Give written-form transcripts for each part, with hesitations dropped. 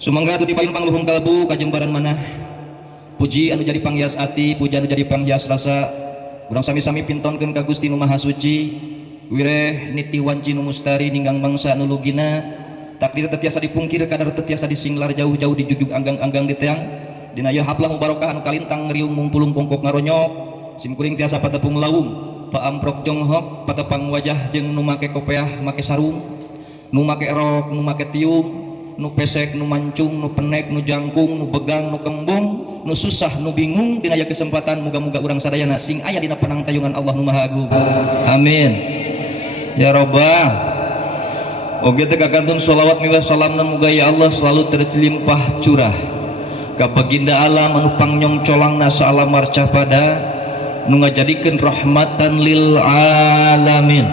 Sumangga tu dipayun pangluhung kalbu kajembaran mana puji anu jadi panghias ati, puji anu jadi panghias rasa. Urang sami-sami pintonkeun ka Gusti nu Maha Suci, wireh niti wanci nu mustari ninggang bangsa nu lugina. Takdir tetiasa dipungkir, kadar tetiasa disinglar jauh-jauh di jujug anggang-anggang di teang. Dina ieu haplah mubarokah anu kalintang ngriung mumpulung pongkok ngaronyok. Simkuring tiasa patepung lawung, paamprok jonghok, patepang wajah jeung nu make kopiah, make sarung, nu make rok, nu make tiung, nu pesek, nu mancung, nu penek, nu jangkung, nu begang, nu kembung, nu susah, nu bingung. Dina aya kesempatan muga-muga urang sadayana sing aya dina penang tayungan Allah nu Maha Agung. Amin ya rabbal. Oge teh kakantun sholawat miwah salamna muga ya Allah selalu tercelimpah curah ka baginda alam anu pangyong colangna saalam marcah pada nu ngajadikeun rahmatan lil alamin,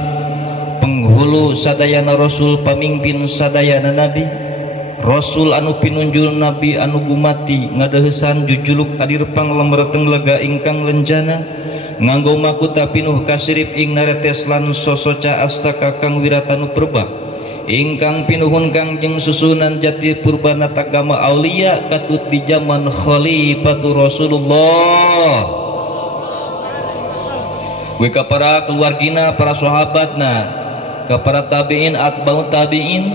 penghulu sadayana rasul, pamimpin sadayana nabi, rasul anu pinunjul nabi anu gumati ngadeuheusan jujuluk hadir panglemreteng lega ingkang lenjana nganggo makuta pinuh kasirip ing naretes lan sosoca astaka kang wiratanu purba ingkang pinuhun kangjeng susunan jati purbana tagama aulia katut di zaman khalifatu Rasulullah. Gue ka para keluargina, para sahabatna, ka para tabiin, atba'u tabiin,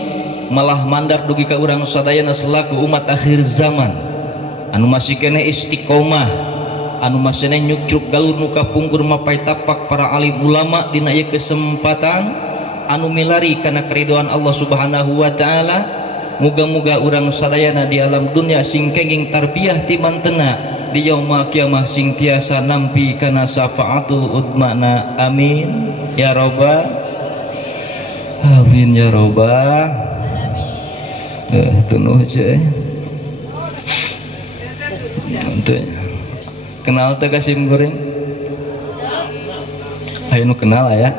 malah mandar dugi ka urang sadayana selaku umat akhir zaman anu masih kene istiqomah, anu masih kene nyucuk galur nu kapungkur mapai tapak para alim ulama dina ieu kesempatan anu milari kana keridoan Allah Subhanahu wa taala. Muga-muga urang sadayana di alam dunia sing kenging tarbiyah ti mantena, di yaumul kiamah sing tiasa nampi kana syafaatul udmana. Amin ya rabbal amin ya rabbal. Tunuh aja kenal teh kasim goreng ayo nu kenal aya.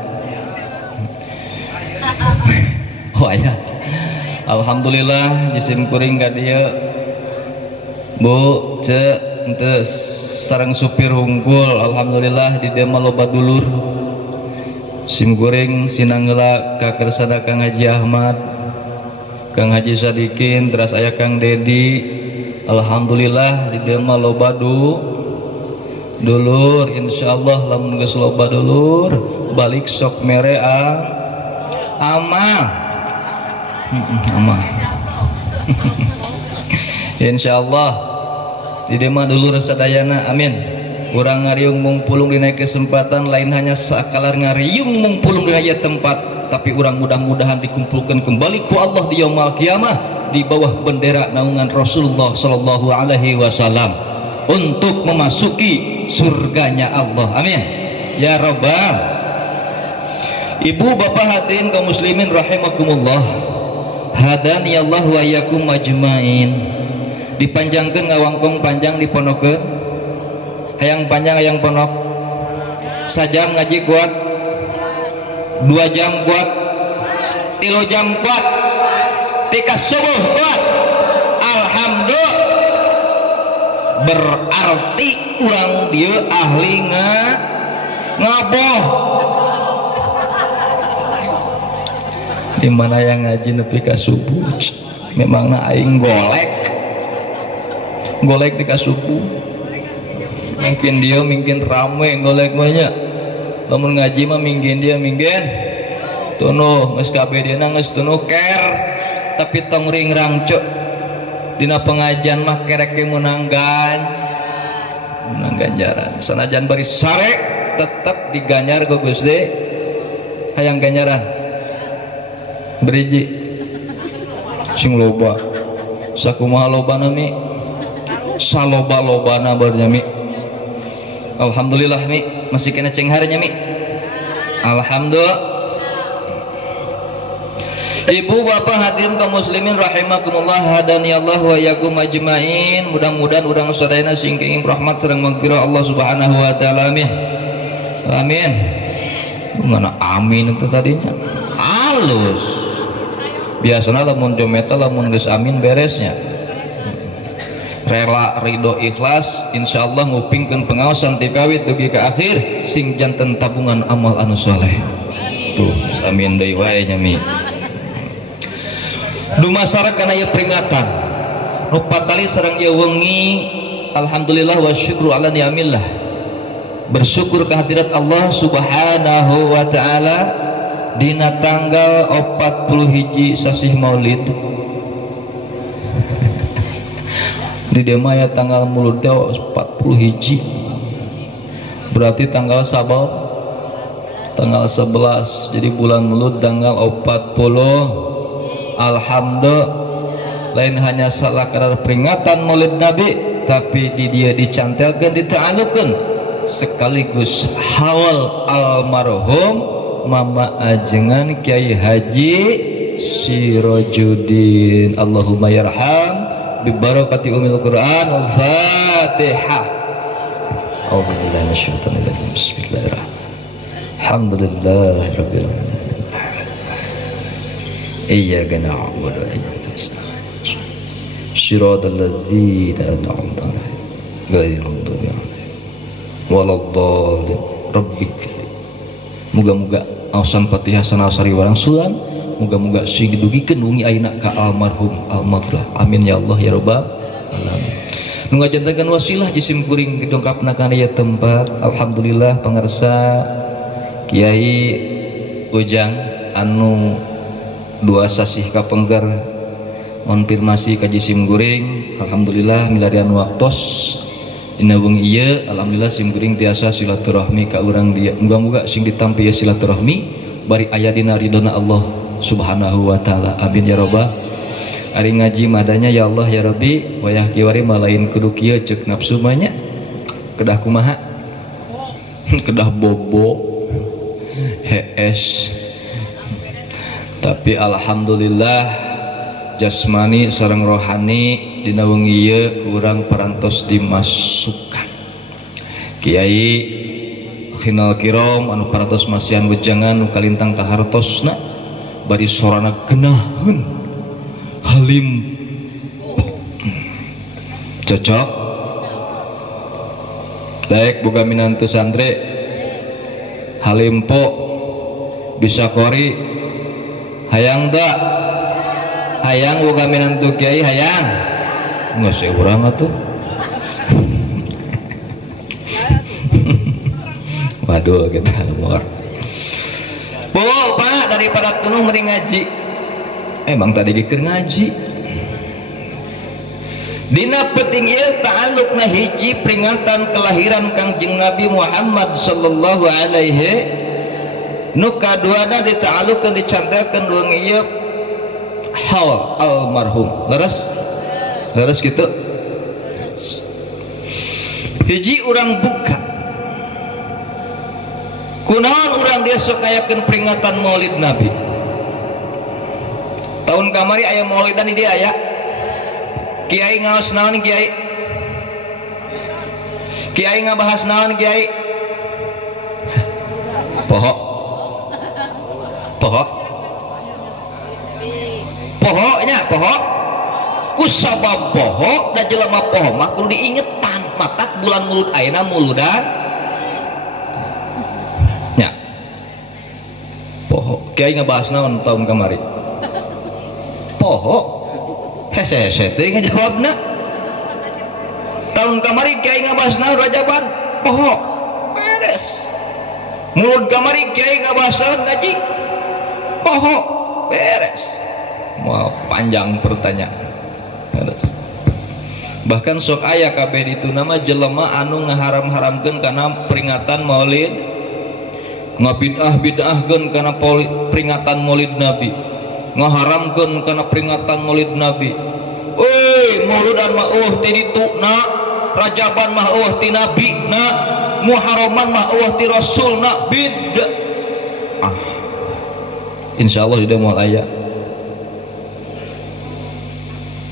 Oh aya. Alhamdulillah jisim kuring ka dieu Bu ce ente sareng supir hungkul. Alhamdulillah di dieu mah loba dulur sim goreng sinanggeula ka kersana Kang Haji Ahmad, Kang Haji Sadikin, terus aya Kang Dedi. Alhamdulillah di dieu mah loba dulur. Insyaallah lamun geus loba dulur balik sok mere amal insyaallah di dieu mah dulur sadayana. Amin. Urang ngariung mungpulung dina kesempatan lain hanya sakalar ngariung mungpulung dina ieu tempat, tapi urang mudah-mudahan dikumpulkan kembali ku Allah di yaumul kiamah di bawah bendera naungan Rasulullah sallallahu alaihi wasallam untuk memasuki surganya Allah. Amin ya rabbal. Ibu bapak hadirin kaum muslimin rahimakumullah, hadani Allah wa iyyakum majmain. Dipanjangkeun ngawangkong panjang diponokeun, hayang panjang hayang ponok. Sajam ngaji kuat, 2 jam kuat, 3 jam kuat, tika subuh kuat. Alhamdulillah, berarti urang dia ahli ngaboh. Dimana yang ngaji nepi ka subuh memangna aing golek di ka subuh. Mungkin dia mungkin rame golek banyak, lamun ngaji mah mungkin dia mungkin tunuh geus kabeh dina geus tunuh ker, tapi tong ring rangce dina pengajian mah kerek ge menang ganjaran. Sanajan bari sare tetep diganjar ku Gusti. Hayang ganjaran beriji sing loba sakumaha lobana mi saloba-lobana barnya mi. Alhamdulillah mi masih kena cengharnya mi. Alhamdulillah. Ibu bapak hadirin kaum muslimin rahimakumullah, hadani Allah wa iyyakum ajmain. Mudah-mudahan urang sadayana sing kenging rahmat sareng magfirah Allah Subhanahu wa taala. Amin. Amin. Mana amin itu tadinya halus. Biasanya lamun jometa lamun geus amin beresnya. Rela ridho ikhlas insyaallah ngupingkeun pengaosan ti kawit dugi ka akhir sing janten tabungan amal anu soleh. Tuh amin deui wae nya mi. Dumasar kana ieu peringatan nu patali sareng ieu wengi alhamdulillah wa syukru ala ni'amillah, bersyukur kehadirat Allah subhanahu wa ta'ala dina tanggal 41 sasih maulid. Di dia maya tanggal mulud 41 berarti tanggal sabar tanggal 11, jadi bulan mulud tanggal 40. Alhamdulillah, lain hanya salah kadar peringatan maulid Nabi, tapi di dia dicantelkan, dita'alukan sekaligus hawal almarhum Mama Ajengan Kiai Haji Sirojudin. Allahumma yarham bi barakati umil Quran wal Fatihah. A'udzubillahi minasyaitonir rajim. Bismillahirrahmanirrahim. Alhamdulillahirabbil alamin. Iyyaka na'budu wa iyyaka nasta'in. Shiratal ladzina an'amta 'alaihim ghairil maghdubi 'alaihim waladdallin. Rabbik. Muga-muga ausan Fatihah sanasari warang sulan, muga-muga sing didugikeun wengi ayeuna ka almarhum al-maghfirah. Amin ya Allah ya rabbal alamin. Nu ngajantenkeun wasilah jisim kuring didongkapna kana ieu tempat. Alhamdulillah pangarsa Kiai Ujang anu dua sasih kapengker konfirmasi ka jisim kuring. Alhamdulillah milarian waktos dina wengi ieu. Alhamdulillah sim kuring tiasa silaturahmi ka urang dia. Muga-muga sing ditampi silaturahmi bari aya dina ridona Allah subhanahu wa ta'ala. Amin ya rabbal. Ari ngaji madanya ya Allah ya Rabbi, wayah kiwari malain kudu kieu ceuk nafsu mah nya. Kedah kumaha? Kedah bobo. Hees. Tapi alhamdulillah jasmani sareng rohani dina wengi ieu urang parantos dimasukkan. Kiai Khinal Kiram anu parantos masihan wejangan nu kalintang ka hartosna bari sorana geunaheun halim cocok baik boga minantu santri halimpo bisa kori hayang da hayang boga minantu kiai hayang nggak sih urang atuh. Waduh kita luar po pak daripada tunuh mending ngaji. Emang tadi dikir ngaji dina penting ieu ta'alluqna hiji peringatan kelahiran Kangjeng Nabi Muhammad sallallahu alaihi nu kaduana dita'alluqkeun dicantelkeun wengi ieu haul almarhum. Leres gitu. Hiji urang buka kunaon urang dia sok ayakeun peringatan Maulid Nabi. Tahun kamari aya maulidan di dia aya. Kiai ngaos naon kiai? Kiai ngabahas naon kiai? Poho. Poho. Pohonya poho. Kusabab poho da jelema poho mah kudu diingetan matak bulan mulud ayeuna muludan. Nya. Poho. Kiai ngabahas naon tahun kamari? Poho hese-hese teh ngajawabna. Tahun kamari kiai ngabahas naon rajaban poho beres. Mulud kamari kiai ngabahas naon ngaji poho beres. Mau panjang pertanyaan beres. Bahkan sok aya kabeh ditu nama jelema anu ngaharam-haramkeun kana peringatan Maulid, ngabid'ah-bid'ahkeun kana peringatan Maulid Nabi, ngaharamkeun kana peringatan Maulid Nabi. Mauludan mah ti dituna, Rajaban mah ti nabina, Muharraman mah ti rasulna, bid'ah. Insyaallah sudah moal aya.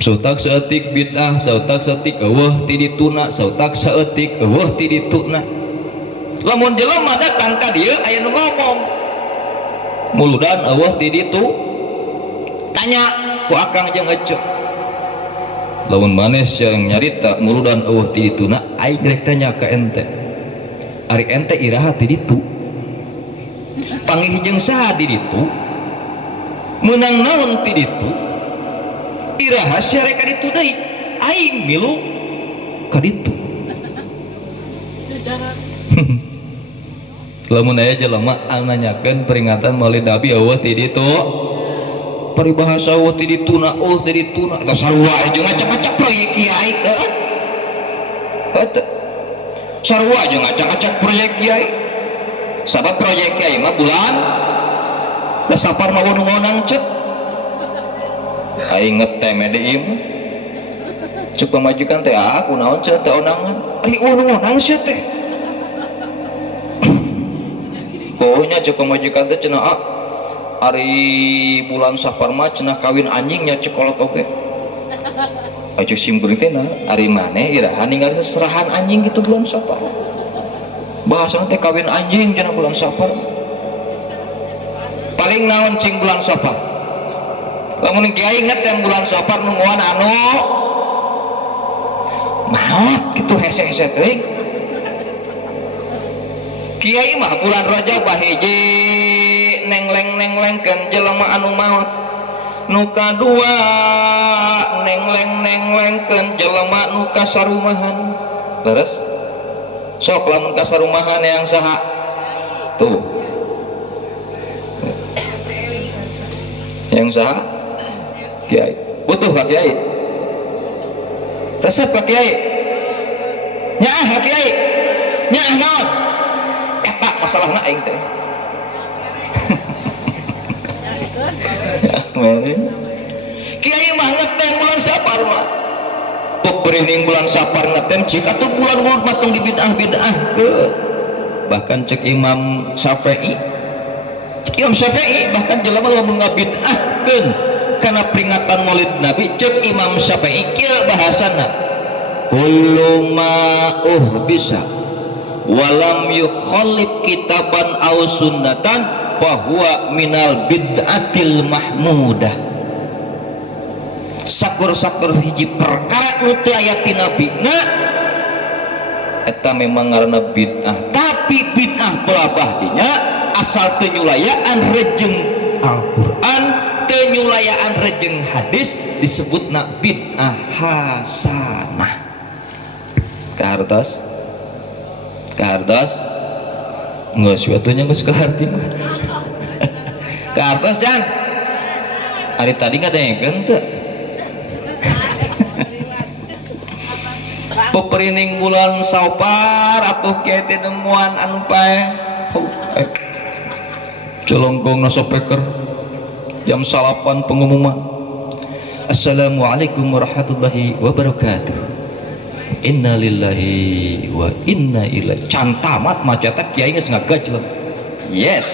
Sautak saeutik bid'ah, sautak saeutik eueuh ti dituna, sautak saeutik eueuh ti dituna. Lamun jelema datang ka dieu aya nu ngomong, muludan eueuh ti ditu. Tanya ku akang jeung eceu. Lamun manes yang nyarita muludan eueuh ti dituna, aing rek tanya ka ente. Ari ente iraha ti ditu? Panggih jeung saha di ditu? Meunang naon ti ditu? Iraha sia rek ka ditu deui. aing milu ka ditu. Lamun aya jelema anu nanyakeun peringatan maulid Nabi eueuh ti ditu. Paribahasa eueuh ti dituna, ti dituna. Eta sarua jeung ngacak-ngacak proyek kiai, heuh. Heuh. Sarua jeung ngacak-ngacak proyek kiai. Sabab proyek kiai mah bulan da sapar mah ngonang ceuk. Aing ngetem deui mah. Cuk pamajikan teh aku naon cenah teh onangan. Ari ngonang sia teh. Pokoknya cek pemajikan teh cenah hari bulan Safar mah cenah kawin anjingnya cekolot oge. Aju simkuring teh nah ari maneh iraha ningali seserahan anjing gitu bulan Safar. Bahasana teh kawin anjing cenah bulan Safar. Paling naon cing bulan Safar. Lamun kiai inget yang bulan Safar nu ngoan anu maot kitu hese-hese teh. Kiai mah bulan Rajab hiji nengleng-nenglengkeun jelema anu maot. Nu kadua nengleng-nenglengkeun jelema nu kasarumahan. Leres? Sok lamun kasarumahan yang saha? Tuh. Yang saha? Kiai. Butuh ka kiai? Resep ka kiai? Nyaah ka kiai? Nyaah naon? Masalahna aing teh. Kiai mah ngetem bulan Safar mah. Peperining bulan Safar ngetem cik atuh bulan Maulud mah tong dibid'ah-bid'ah ke. Bahkan cek Imam Syafi'i. Imam Syafi'i bahkan jelema lamun ngabid'ahkeun kana peringatan Maulid Nabi cek Imam Syafi'i kieu bahasana. Kullu ma bisa walam yukhalif kitaban aw sunnatan fahuwa minal bid'atil mahmudah. Sakur-sakur hiji perkara nu teu aya ti nabina eta memang ngaranna bid'ah, tapi bid'ah pelabah dinya asal teu nyulayaan rejeng Al-Qur'an, teu nyulayaan rejeng hadis disebutna bid'ah hasanah. Kahartos nggak suatunya nggak sekelarti mah kehartos jangan hari tadi nggak ada yang kente peperining bulan Safar atau kete nemuan anu pae colongkong nasopeker jam 8 pengumuman. Assalamualaikum warahmatullahi wabarakatuh. Inna lillahi wa inna ilaihi. Can tamat maceta kiai geus ngagajleng. Yes.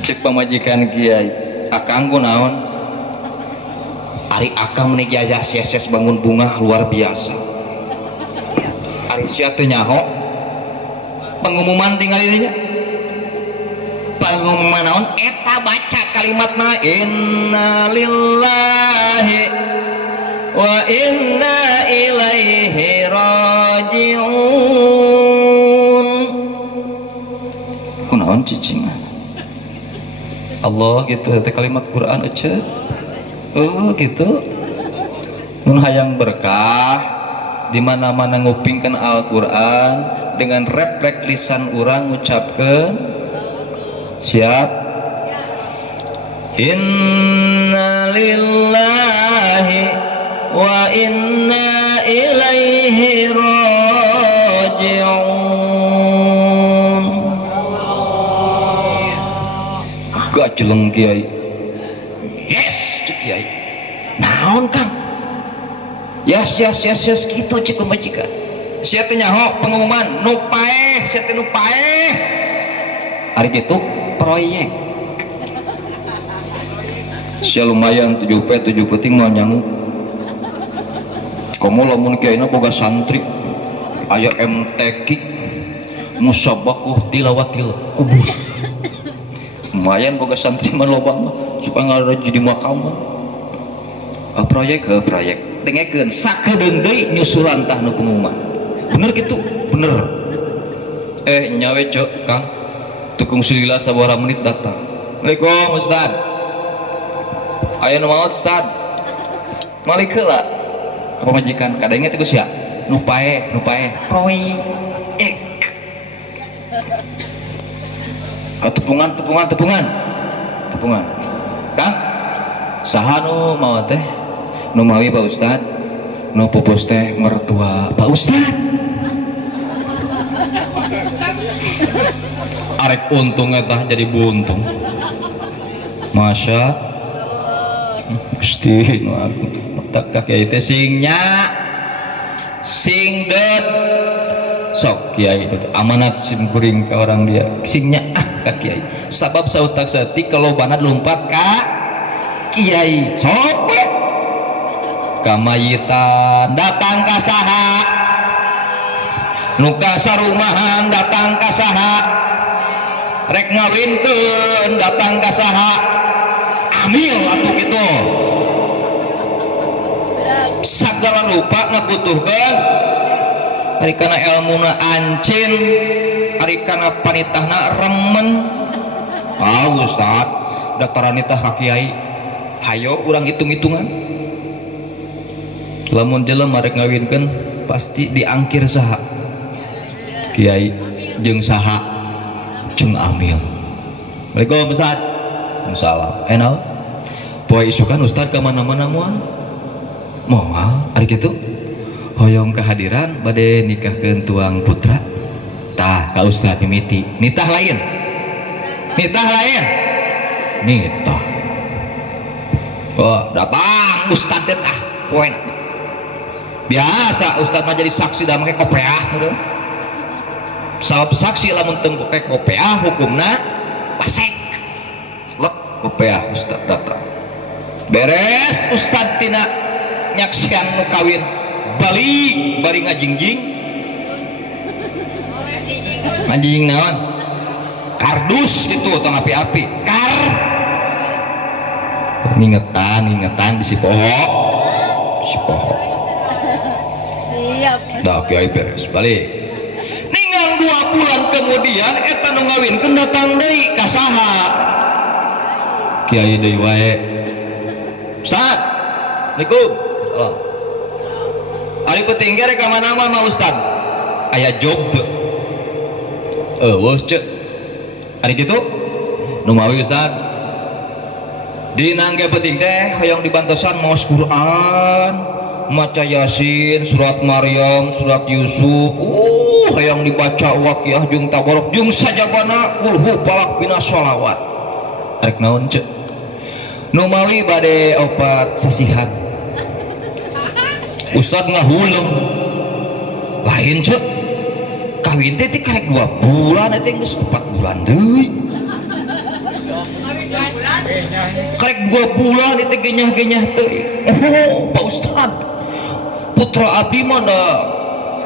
Cek pamajikan kiai, akang kunaon? Ari akang meuni jasa sia-sia bangun bunga luar biasa. Ari sia teu nyaho. Pengumuman tinggal dinya. Pengumuman naon eta baca kalimatna inna lillahi wa inna ilaihi rajiun. Kunaon cicing Allah gitu eta kalimat Quran aja. Oh gitu. Mun hayang berkah di mana-mana ngupingkeun Al-Qur'an dengan refleks lisan urang ngucapkeun siap. Inna lillahi wa inna ilaihi rajiun. Gajleng kiai. Yes cek kiai. Naon kang? Yes kitu cek pemajikan. Sia teh nyaho pengumuman nu paeh, sia teh nu paeh. Ari kitu proyek sia lumayan 7 peting mah nyangu komo lamun kiaina boga santri aya MTQ musabakoh tilawatil kubur lumayan boga santri mah loba mah supaya ngaraji di makam proyek dengekeun sakedeung deui nyusulan tah nu pengumuman bener kitu bener nyawe cok kang tukung silila sabaraha menit datang. Assalamualaikum Ustaz. aya nu maot Ustad malik heula ka pamajikan kadangnya teh geus ya nu pae proy tepungan Kang saha nu maot teh nu mawi Pak Ustad nu pupus teh mertua Pak Ustad arek untung eta jadi buntung Masya Gusti nu aku tak kiai teh sing nya sing det sok kiai amanat sim kuring ka orang dia sing nya ka kiai sabab sautak saeutik kalobana lompat ka kiai sok kamayitan datang ka saha nu ka sarumahan datang ka saha rek ngawinkeun datang ka saha amil atuh kitu sagala rupa ngabutuhkeun ari kana elmuna ancin ari kana panitahna remen Ustad daftaran nitah ka kiai hayo urang hitung-hitungan lamun jelema rek ngawinkeun pasti diangkir saha kiai jeung saha jeung amil. Assalamualaikum Ustad. Waalaikumsalam. Enak poe isukan Ustad ke mana-mana moal ari kitu hoyong kehadiran bade nikahkeun tuang putra tah ka Ustad mimiti nitah lain oh datang Ustad teh tah poe biasa Ustad mah jadi saksi da make kopeah udah sabab saksi lamun teu make kopeah hukumna pasek lek kopeah Ustad datang beres Ustad tina nyaksian nu kawin balik bari ngajingjing naon kardus itu tong api-api kar ingetan di si poho siap dah kiai beres balik ningang 2 bulan kemudian eta nu ngawinkeun datang deui ka saha kiai deui wae Ustad Assalamualaikum ari penting ge rek ka mana mah Ustad aya job teu eueuh ceuk ari kitu nu mawi Ustad dina ge penting teh hoyong dibantosan maos Quran maca Yasin surat Maryam surat Yusuf hoyong dibaca Waqiah jeung Tabarok jeung sajabana kulhu palak bina sholawat rek naon ceuk nu mawi bade opat sasihan Ustad ngahuleng lain ceuk kawin teh karek 2 bulan eta geus 4 bulan deui karek 2 bulan itu genyah-genyah teuing Pak Ustad putra abdi mah da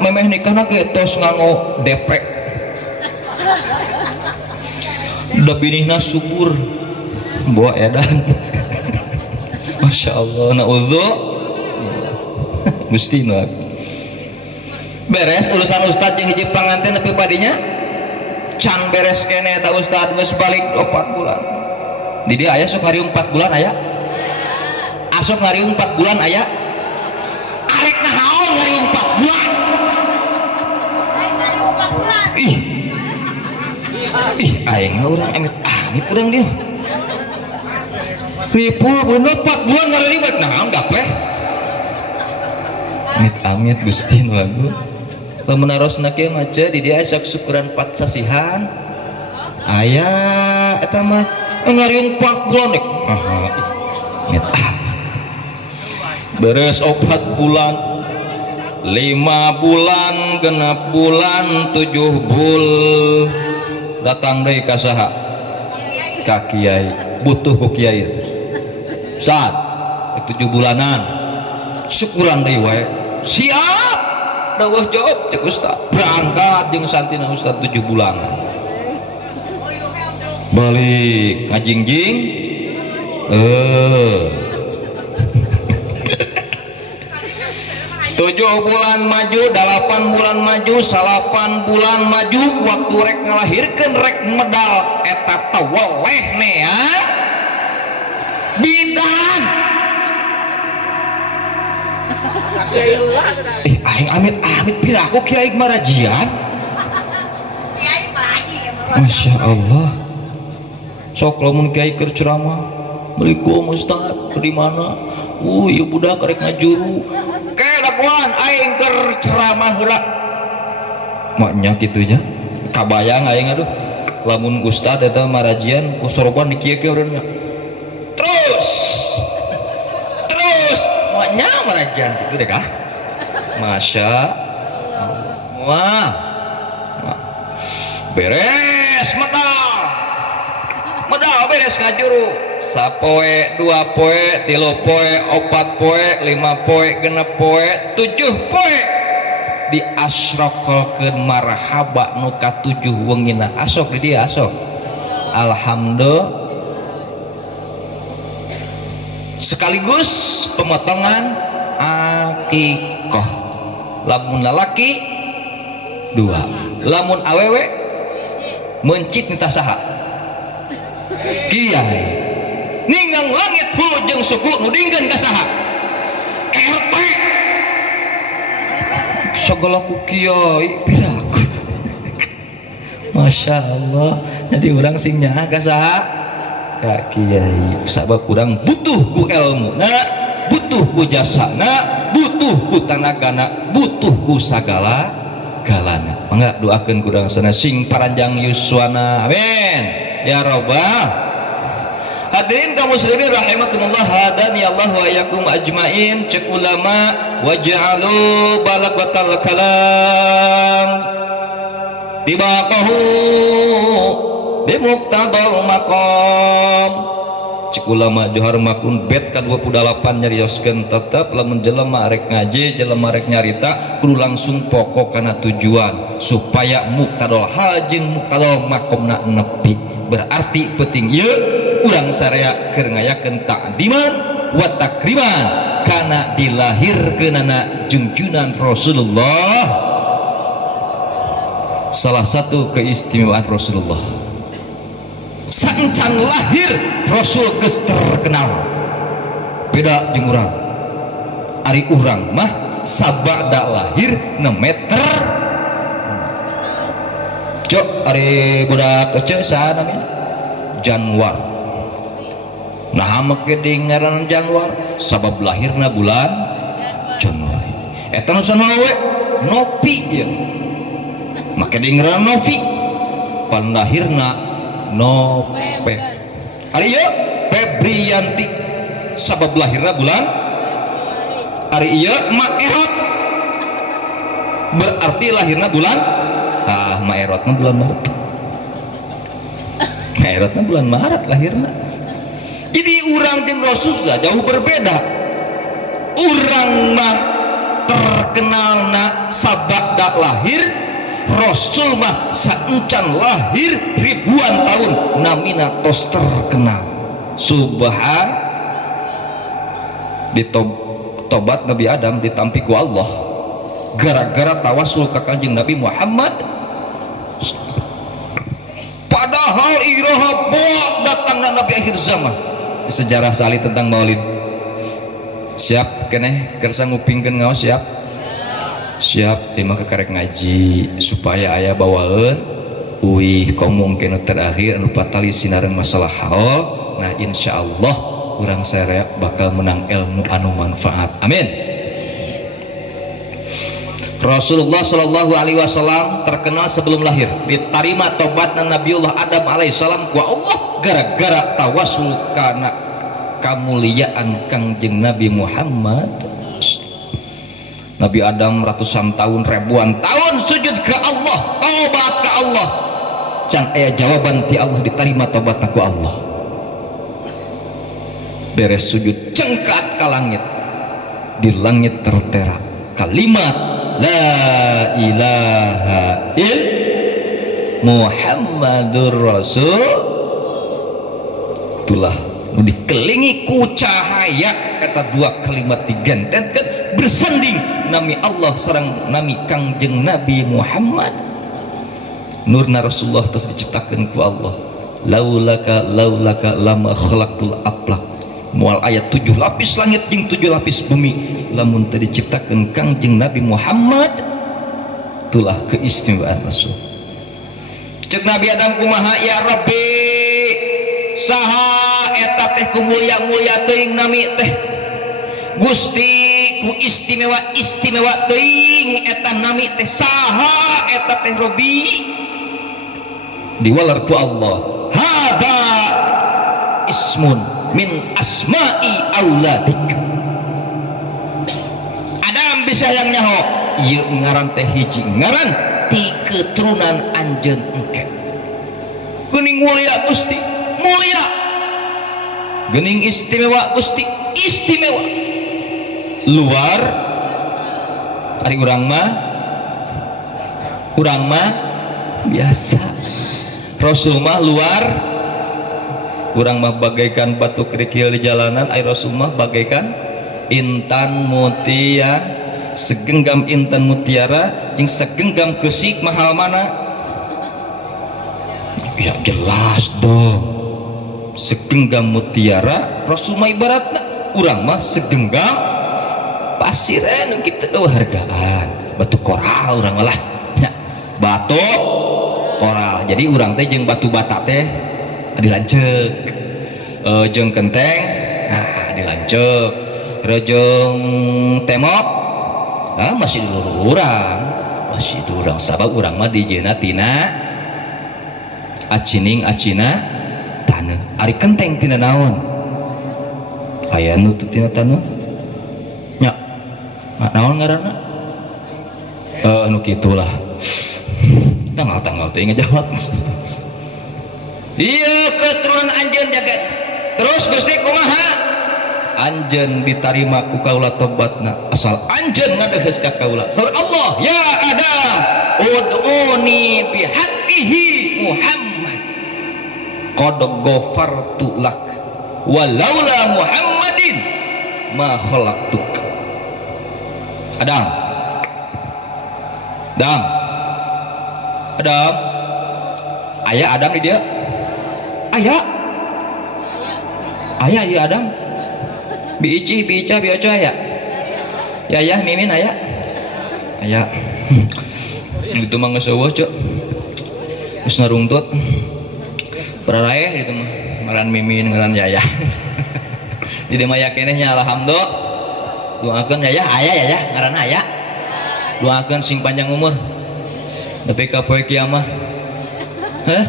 memeh nikahna ge tos nganggo depek da binihna subur bawa edan Masya Allah na'udzu Gusti nu beres urusan Ustad yang hiji panganten nepi badinya can beres kene eta Ustad geus balik 4 bulan di dia aya sok ngariung 4 bulan aya asok ngariung 4 bulan aya arek nahaon ngariung 4 bulan ih aing urang amit urang dia ribu bener 4 bulan ngariung baik nahaon gapleh amit Gusti nu lagu lamun arosna kieu maca di dia sok syukuran 4 sasihan aya eta mah ngariung 4 bulan nek beres 4 bulan 5 bulan genep bulan 7 bul datang deui ka saha ka kiai butuh ku kiai saat 7 bulanan syukuran deui wae siap dawuh jawab cek Ustad berangkat jeung santina Ustad 7 bulanan balik ngajingjing 7 bulan maju 8 bulan maju 8 bulan maju waktu rek ngelahirkan rek medal eta teweleh nea bidang. Aing amit-amit piraku kiai marajian. Masya Allah. Sok lamun kiai keur ceramah, Assalamualaikum Ustaz, di mana? Ieu budak karek ngajuru. Kae dapoan aing keur ceramah heula. Maknya kitunya. Kabayang aing aduh. Lamun Ustaz eta marajian ku soroban di kieu urangnya. Terus maknya marajian gitu deh kah? Masya Allah. Beres medal beres ngajuru. Sapoe, 2 poe, 3 poe, 4 poe, 5 poe, 6 poe, 7 poe di asrokolkeun marhaba nu ka 7 wengina. Asok di dia asok. Alhamdulillah. Sekaligus pemotongan akikoh. Lamun lalaki 2, lamun awewe mencit nita saha kiai ninggang langit hujung suku nudingkan ka saha RT segala ku kiai piraku. Masya Allah. Jadi orang singnya ka saha ka kiai sabab kurang butuh ku ilmu butuh ku jasana, butuh ku tanagana, butuh ku sagala galana. Mangga doakeun kurang sana sing paranjang yuswana, amin ya rabbal. Hadirin kaum muslimin rahimakumullah, hadani Allah wa iyyakum ajmain. Cek ulama waj'alu balagatal kalam tibaqahu bimuqtadal maqam. Cik ulama johar makun bet ka-28 nyarioskeun tetep lamun jelema arek ngaji, jelema arek nyarita kudu langsung pokok kana tujuan supaya muqtadal hal jeung muqtadal maqamna nepi. Berarti penting ieu urang sarea keur ngayakeun ta'diman wa takriman kana dilahirkeunana junjunan Rasulullah. Salah satu keistimewaan Rasulullah, sancan lahir Rasul geus terkenal. Beda jeung urang. Ari urang mah sabada lahir 6 meter. Cok ari budak kecil saha namanya? Januar. Nah make deui ngaran Januar sabab lahirna bulan Januari. Eta nu sanaowe we Novi ieu. Make deui ngaran Novi. Pan lahirna November. Ari ieu Febrianti sabab lahirna bulan ari ieu Maerot berarti lahirna bulan Maerotna bulan Maret. Maerotna bulan Maret lahirna. Jadi urang jeung Rasul sudah jauh berbeda. Urang mah terkenalna sabada lahir, Rasul mah saencan lahir ribuan tahun namina tos terkenal. Subhan tobat Nabi Adam ditampi ku Allah gara-gara tawasul ka Kanjeng Nabi Muhammad. Padahal iraha boak datangna Nabi akhir zaman. Sejarah salih tentang Maulid. Siap keneh keur sangupingkeun ngaos siap? Siap maka karek ngaji supaya aya bawaeun uih komongkeun terakhir anu patali sinareung masalah haul. Nah insyaallah urang saya bakal menang ilmu anu manfaat. Amin. Rasulullah Shallallahu Alaihi Wasallam terkenal sebelum lahir diterima tobatna Nabiullah Adam alaihissalam ku Allah gara-gara tawasul kana kamuliaan Kangjeng Nabi Muhammad. Nabi Adam ratusan tahun, ribuan tahun sujud ke Allah, taubat ke Allah, can aya jawaban ti Allah diterima tobatna ku Allah. Beres sujud cengkat ke langit, di langit tertera kalimat La ilaha il Muhammadur Rasul. Itulah dikelingi ku cahaya kata dua kalimat digantenkeun bersanding nami Allah sareng nami Kangjeng Nabi Muhammad. Nurna Rasulullah terus diciptakeun ku Allah. Laulaka lama khalaqtul aflaq. mual ayat 7 lapis langit jeung 7 lapis bumi lamun teu diciptakeun Kangjeng Nabi Muhammad. Itulah keistimewaan Rasul. Cek Nabi Adam kumaha ya Rabbi, saha eta teh ku mulia-mulia teuing nami teh Gusti, ku istimewa teuing eta nami teh saha eta teh Rabbi, diwalar ku Allah, hada ismun min asma'i auladik. Adam bisa yang nyaho ieu ngaran teh hiji ngaran ti keturunan anjeun engke. Geuning mulia Gusti, mulia. Geuning istimewa Gusti, istimewa. Luar ari urang mah biasa. Rasul mah luar, urang mah bagaikan batu kerikil di jalanan, ai Rasul mah bagaikan intan mutia. Segenggam intan mutiara jeung segenggam kesik mahal mana? Ya jelas dong. Segenggam mutiara Rasul mah ibaratna, urang mah segenggam pasir anu kitu hargaan. Batu koral urang lah. Ya, batu koral. Jadi urang teh jeung batu bata teh dilanceuk. Jeung kenteng nah dilanceuk. Jeung temok masih dulu urang sabab urang mah dijieuna tina acining acina taneuh. Ari kenteng tina naon? Aya nu tina taneuh nya naon ngaranna? Anu kitulah tanggal teh ngajawab. Ieu keturunan anjeun jagat. Terus Gusti kumaha? Anjeun ditarima ku kaula tobatna asal anjeun ngadeheus ka kaula. Saur Allah, ya Adam, ud'uni bihaqqihi Muhammad. Qad ghafartu lak walaula Muhammadin ma khalaqtuk. Adam. Aya Adam di dia? Aya ieu Adam. Biici, biica, bioco aya? Yayah, mimin aya? Aya. Itu mah geus eueuh, Cuk. Geus narungtut. Bararaeh itu mah. Ngaran mimin, ngaran yayah. Di dieu mah yakeneh nya alhamdulillah. Doakeun yayah aya yayah, ngaranna aya. Doakeun sing panjang umur. Nepi ka poe kiamah. Heh?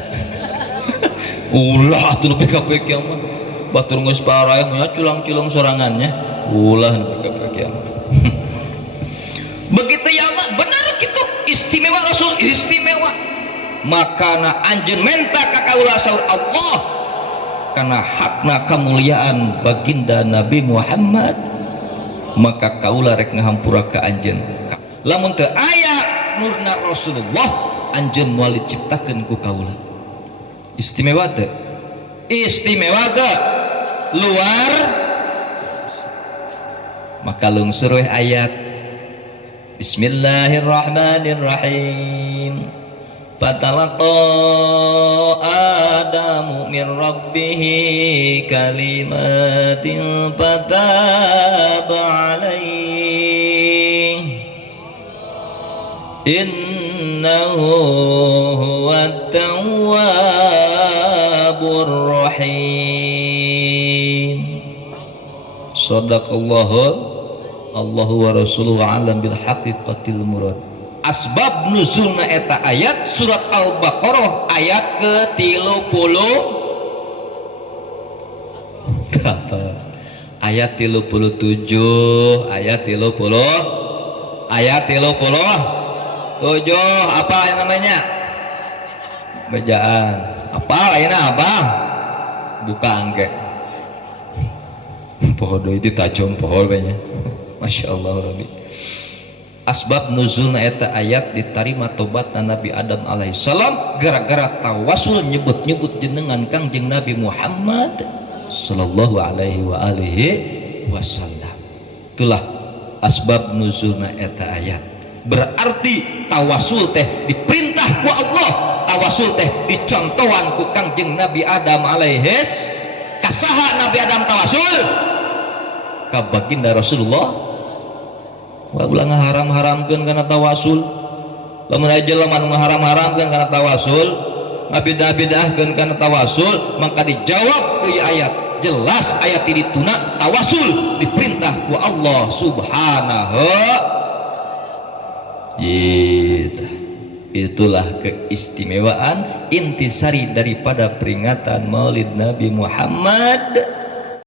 Ulah atuh nepi ka poe kiamah. Batur geus paraeh nya culang-culung sorangannya ulah nepi ka kiamat. Begitu ya Allah, benar kitu istimewa Rasul, istimewa. Makana anjeun menta ka kaula saur Allah kana hakna kamuliaan baginda Nabi Muhammad, maka kaula rek ngahampura ka anjeun. Lamun teu aya nurna Rasulullah, anjeun moal diciptakeun ku kaula. Istimewa teu? Istimewa teu? Luar. Maka lungsur ayat Bismillahirrahmanirrahim. Fatalaqa Adamu min rabbihi kalimatin fataba alaihi innahu huwat tawwabur rahim. Shadaqallahu Allahu wa rasuluhu alam bil haqiqatil murad. Asbab nuzulna eta ayat surat Al-Baqarah ayat ke-30 ayat 37 ayat 30 ayat 37 apa yang namanya bacaan apa lainnya apa buka angke pohon itu tajam pohon banyak. Masya Allah Rabbi. Asbab nuzulna eta ayat ditarima tobatna Nabi Adam alaihissalam gara-gara tawasul nyebut-nyebut jenengan Kangjeng Nabi Muhammad sallallahu alaihi wa alihi wasallam. Itulah asbab nuzulna eta ayat. Berarti tawasul teh diperintah ku Allah, tawasul teh dicontohan ku Kangjeng Nabi Adam alaihis kasaha Nabi Adam tawasul ka baginda Rasulullah. Wa ulah ngaharam-haramkeun kana tawasul. Lamun aya jelema nu ngaharam-haramkeun kana tawasul, ngabidah-bidahkeun kana tawasul, maka dijawab deui ayat. Jelas ayat ini tuna tawasul diperintah ku Allah subhanahu. Gitu. Itulah keistimewaan intisari daripada peringatan Maulid Nabi Muhammad